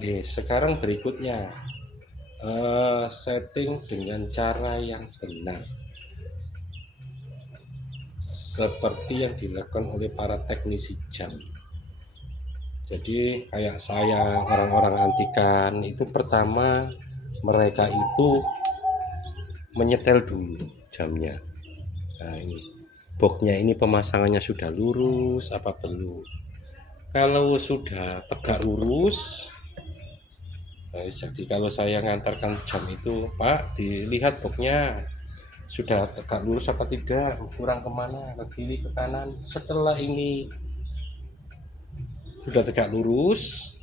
Sekarang berikutnya setting dengan cara yang benar, seperti yang dilakukan oleh para teknisi jam. Jadi kayak saya, orang-orang antikan itu pertama mereka itu menyetel dulu jamnya. Nah ini boxnya ini pemasangannya sudah lurus apa belum. Kalau sudah tegak lurus, nah, jadi kalau saya ngantarkan jam itu, Pak, dilihat boxnya sudah tegak lurus apa tidak, kurang kemana, ke kiri, ke kanan. Setelah ini sudah tegak lurus,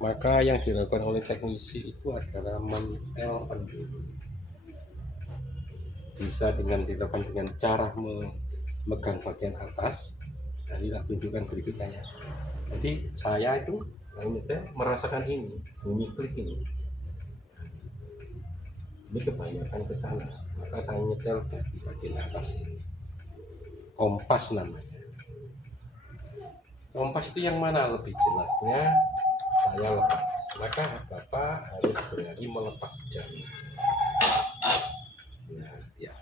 maka yang dilakukan oleh teknisi itu adalah menel pendulu. Bisa dengan dilakukan dengan cara memegang bagian atas. Jadi tak tunjukkan berikutnya ya. Jadi saya itu merasakan ini bunyi klik ini kebanyakan ke sana, maka saya nyetel di bagian atas ini. Kompas namanya. Kompas itu yang mana lebih jelasnya saya lepas, maka Bapak harus berani melepas jam. Nah, ya.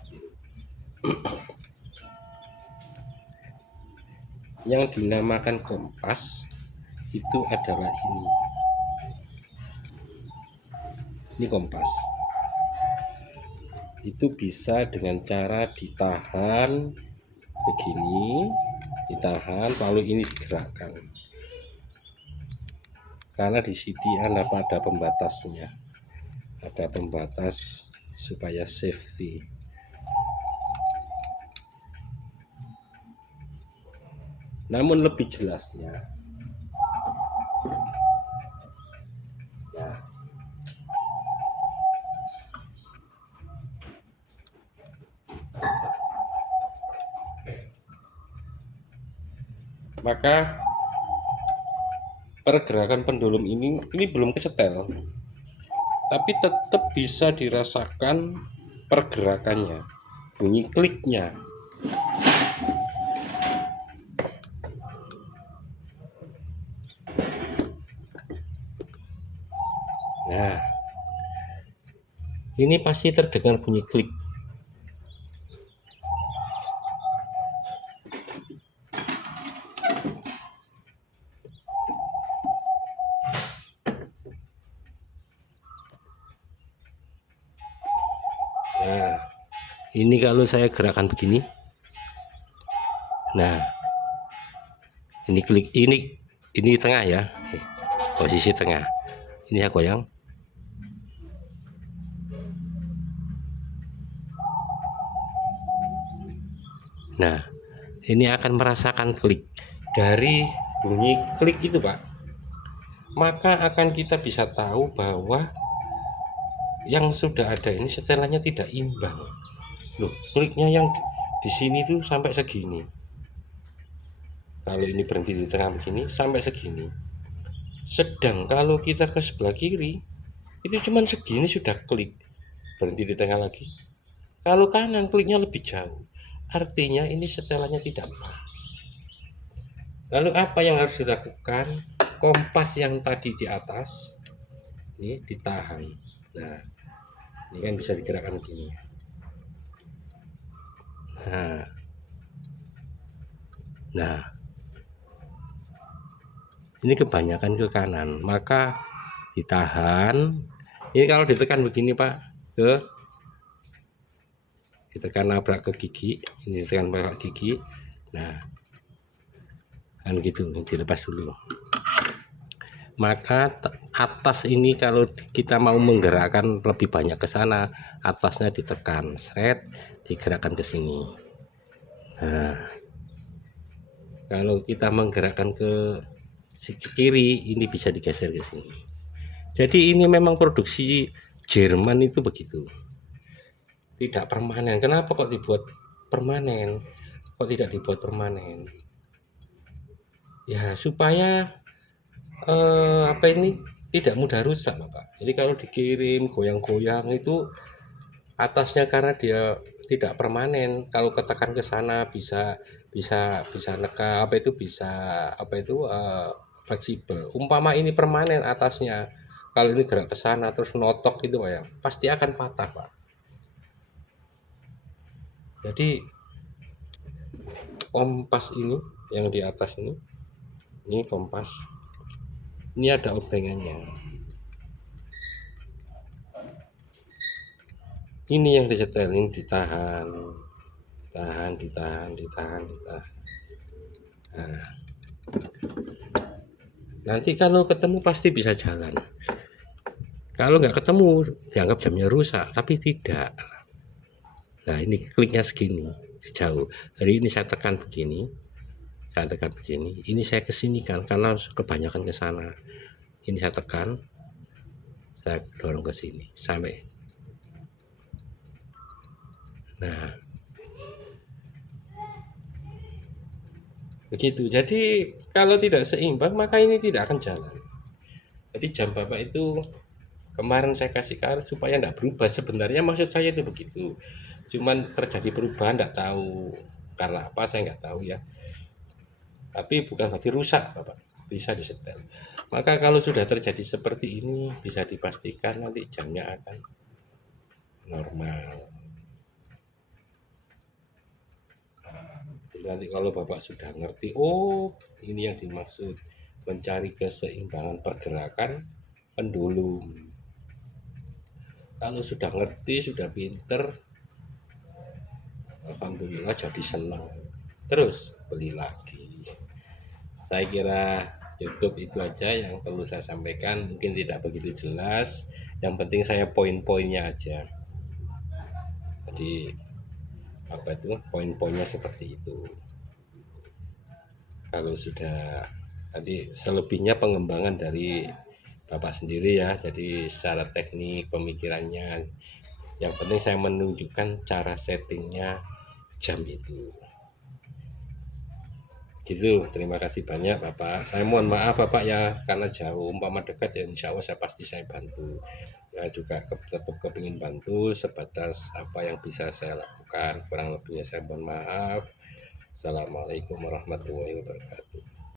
Yang dinamakan kompas itu adalah ini. Ini kompas. Itu bisa dengan cara ditahan begini, ditahan lalu ini digerakkan. Karena di sini ada pembatasnya. Ada pembatas supaya safety. Namun lebih jelasnya, ya, maka pergerakan pendulum ini belum kesetel, tapi tetap bisa dirasakan pergerakannya, bunyi kliknya. Nah, ini pasti terdengar bunyi klik. Nah, ini kalau saya gerakan begini, nah, ini klik, ini tengah ya, posisi tengah. Ini saya goyang. Nah, ini akan merasakan klik dari bunyi klik itu, Pak. Maka akan kita bisa tahu bahwa yang sudah ada ini setelannya tidak imbang. Loh, kliknya yang di sini tuh sampai segini. Kalau ini berhenti di tengah begini sampai segini. Sedang kalau kita ke sebelah kiri itu cuman segini sudah klik. Berhenti di tengah lagi. Kalau kanan kliknya lebih jauh. Artinya ini setelannya tidak pas. Lalu apa yang harus dilakukan? Kompas yang tadi di atas ini ditahan. Nah, ini kan bisa digerakkan begini. Nah, ini kebanyakan ke kanan, maka ditahan. Ini kalau ditekan begini, Pak, ditekan nabrak ke gigi, ini ditekan pakai gigi. Nah, kan gitu, dilepas dulu. Maka atas ini kalau kita mau menggerakkan lebih banyak ke sana, atasnya ditekan, seret, digerakkan ke sini. Nah, kalau kita menggerakkan ke sisi kiri, ini bisa digeser ke sini. Jadi ini memang produksi Jerman itu begitu. Tidak permanen. Kenapa kok dibuat permanen? Kok tidak dibuat permanen? Ya supaya tidak mudah rusak, Bapak. Jadi kalau dikirim goyang-goyang itu atasnya karena dia tidak permanen. Kalau ketekan ke sana bisa neka bisa fleksibel. Umpama ini permanen atasnya, Kalau ini gerak ke sana terus notok gitu Pak ya, pasti akan patah Pak. Jadi kompas ini yang di atas ini kompas. Ini ada obengannya. Ini yang disetel, ini ditahan, ditahan, ditahan, ditahan, ditahan. Nah, nanti kalau ketemu pasti bisa jalan. Kalau nggak ketemu, dianggap jamnya rusak, tapi tidak. Nah, ini kliknya segini, jauh. Hari ini saya tekan begini, saya tekan begini. Ini saya kesini kan, karena kebanyakan ke sana. Ini saya tekan, saya dorong ke sini, sampai. Nah, begitu. Jadi, kalau tidak seimbang, maka ini tidak akan jalan. Jadi jam Bapak itu kemarin saya kasih karet supaya tidak berubah. Sebenarnya maksud saya itu begitu. Cuman terjadi perubahan tidak tahu karena apa, saya nggak tahu ya. Tapi bukan berarti rusak Bapak, bisa disetel. Maka kalau sudah terjadi seperti ini bisa dipastikan nanti jamnya akan normal. Jadi nanti kalau Bapak sudah ngerti, oh ini yang dimaksud mencari keseimbangan pergerakan pendulum. Kalau sudah ngerti, sudah pinter, alhamdulillah jadi senang. Terus beli lagi. Saya kira cukup itu aja yang perlu saya sampaikan. Mungkin tidak begitu jelas. Yang penting saya poin-poinnya aja. Jadi apa itu poin-poinnya seperti itu. Kalau sudah nanti selebihnya pengembangan dari Bapak sendiri ya. Jadi secara teknik pemikirannya. Yang penting saya menunjukkan cara settingnya jam itu. Gitu, terima kasih banyak Bapak. Saya mohon maaf Bapak ya, karena jauh, umpama dekat ya insya Allah saya bantu. Ya juga tetap kepingin bantu sebatas apa yang bisa saya lakukan. Kurang lebihnya saya mohon maaf. Assalamualaikum warahmatullahi wabarakatuh.